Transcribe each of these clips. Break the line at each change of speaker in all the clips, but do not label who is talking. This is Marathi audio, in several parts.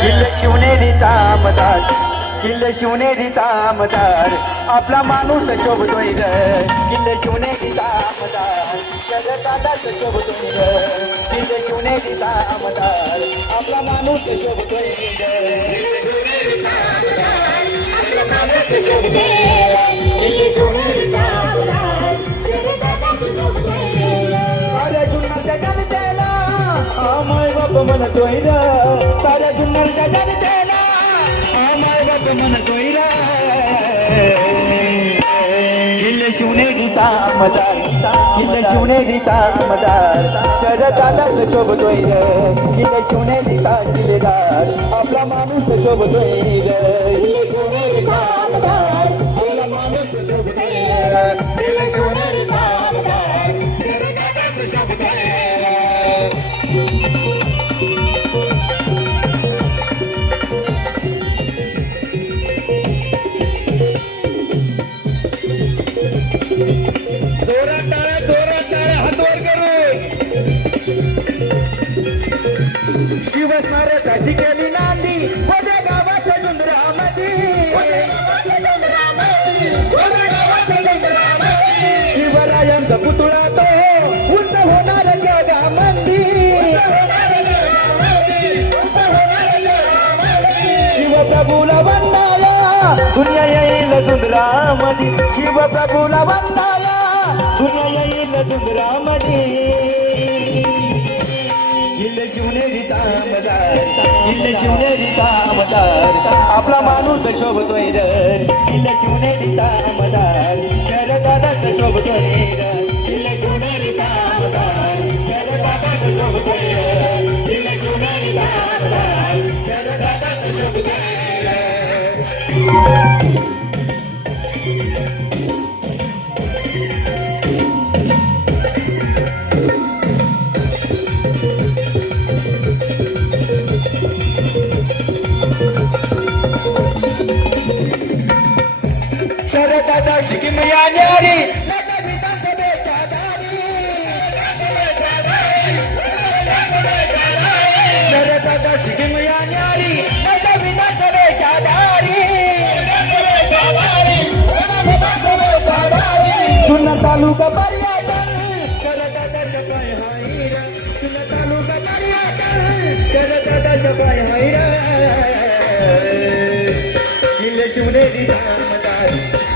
किल्ले शिवनेरीचा आमदार. किल्ले शिवनेरीचा आमदार. आपला माणूस शोभतोय ग किल्ले शिवनेरीचा आमदार. शरदादाच शोभतोय ग किल्ले शिवनेरीचा आमदार. आपला माणूस शोभतोय ग साऱ्या हा माय बाप म्हणतोय रे साऱ्या जुन्नरच्या जनतेला माय बाप म्हणतोय रे किल्ले शिवनेरीचा मदार. किल्ले शिवनेरीचा मदार. शरदादाच शोभतोय रे. किल्ले शिवनेरीचा किल्लेदार. आपला माणूस शोभतोय रे. किल्ले शिवनेरीचा मदार. आपला माणूस शोभतोय रे. किल्ले शिवनेरीचा शिवस्मारकाची केली नांदी होते गावाच्या डोंगरामध्ये शिवरायांचा पुतळा तो उंच होणार जगामंदी शिवप्रभूला वंदाया दुनिया येईल डोंगरामध्ये शिवप्रभूला वंदाया दुनिया येईल डोंगरामध्ये किल्ले शिवनेरीचा आमदार किल्ले शिवनेरीचा आमदार आपला माणूस शोभतोय रे. किल्ले शिवनेरी तामदार शरदादाच शोभतोय रे. किल्ले शिवनेरी तामदार शरदादाच शोभतोय रे. किल्ले शिवनेरी तामदार शरदादाच शोभतोय रे. शरदादा शिकीम या न्यारी शरदादा शिकीम या न्यारी नका विधानसभेच्या दारी जुन्ना तालुका
पर्याय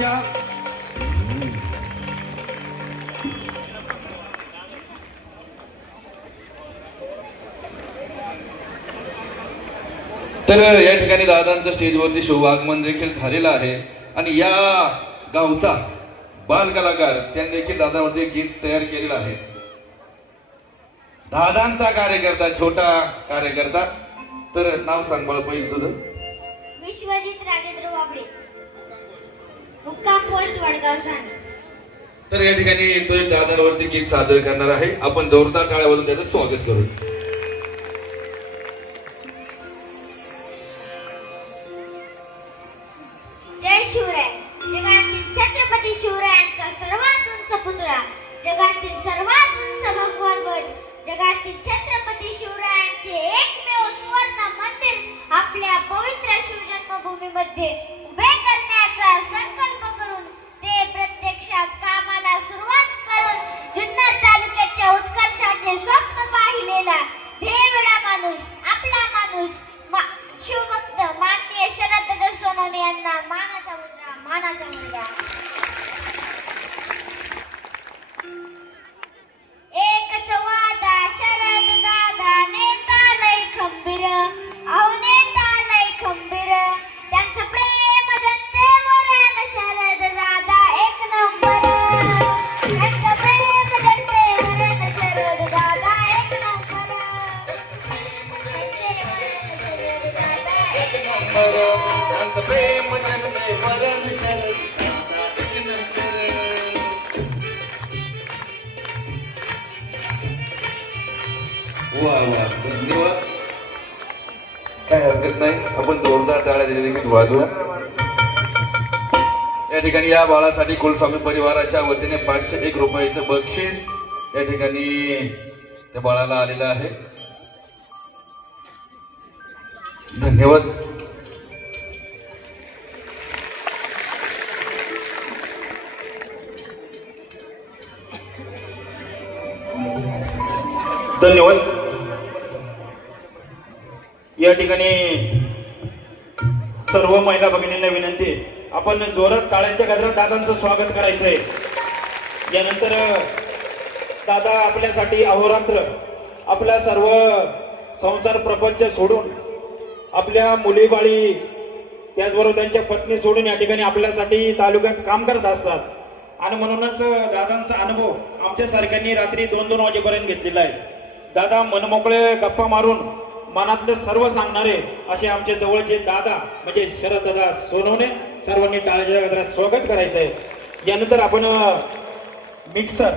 तर या ठिकाणी दादांचं स्टेजवरती शुभागमन देखील झालेलं आहे. आणि या गावचा बाल कलाकार त्यांनी देखील दादावरती गीत तयार केलेलं आहे. दादांचा कार्यकर्ता छोटा कार्यकर्ता. तर नाव सांग मला पहिलं तुझं.
विश्वजित राजेंद्र वाबडे मुक्काम पोस्ट वडगाव साने
तर या ठिकाणी तो एक दादांवरती गीत सादर करणार आहे. आपण जोरदार टाळ्यावरून त्याचं स्वागत करू.
जय शिवराय. जगातील छत्रपती शिवरायांचा सर्वात उंच पुतळा जगातील सर्वात उंच भगवा ध्वज जगातील छत्रपती शिवरायांचे एकमेव सुवर्ण मंदिर आपल्या पवित्र शिवजन्मभूमीमध्ये करण्याचा संकल्प करून ते प्रत्यक्षात कामाला सुरुवात करून जुन्नर तालुक्याच्या उत्कर्षाचे स्वप्न पाहिलेला देवडा माणूस आपला माणूस मा- शिवभक्त माननीय शरद सोनवणे यांना मानाचा मुलगा मानाचा मुलगा
वा वा धन्यवाद काय हरकत नाही. आपण जोरदार टाळ्या देखील वाजू या ठिकाणी या बाळासाठी कुलस्वामी परिवाराच्या वतीने पाचशे एक रुपयाचं बक्षीस या ठिकाणी त्या बाळाला आलेलं आहे. धन्यवाद.
धन्यवाद. या ठिकाणी सर्व महिला भगिनींना विनंती आपण जोरात टाळ्यांच्या गजरात दादांचं स्वागत करायचंय. यानंतर दादा आपल्यासाठी अहोरात्र आपला सर्व संसार प्रपंच सोडून आपल्या मुलीबाळी त्याचबरोबर त्यांच्या पत्नी सोडून या ठिकाणी आपल्यासाठी तालुक्यात काम करत असतात. आणि म्हणूनच दादांचा अनुभव आमच्या सारख्यांनी रात्री दोन दोन वाजेपर्यंत घेतलेला आहे. दादा मनमोकळे गप्पा मारून मनातलं सर्व सांगणारे असे आमचे जवळचे दादा म्हणजे शरद दादा सोनवणे सर्वांनी टाळ्याच्या गजरात स्वागत करायचं आहे यानंतर आपण मिक्सर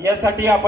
यासाठी आपण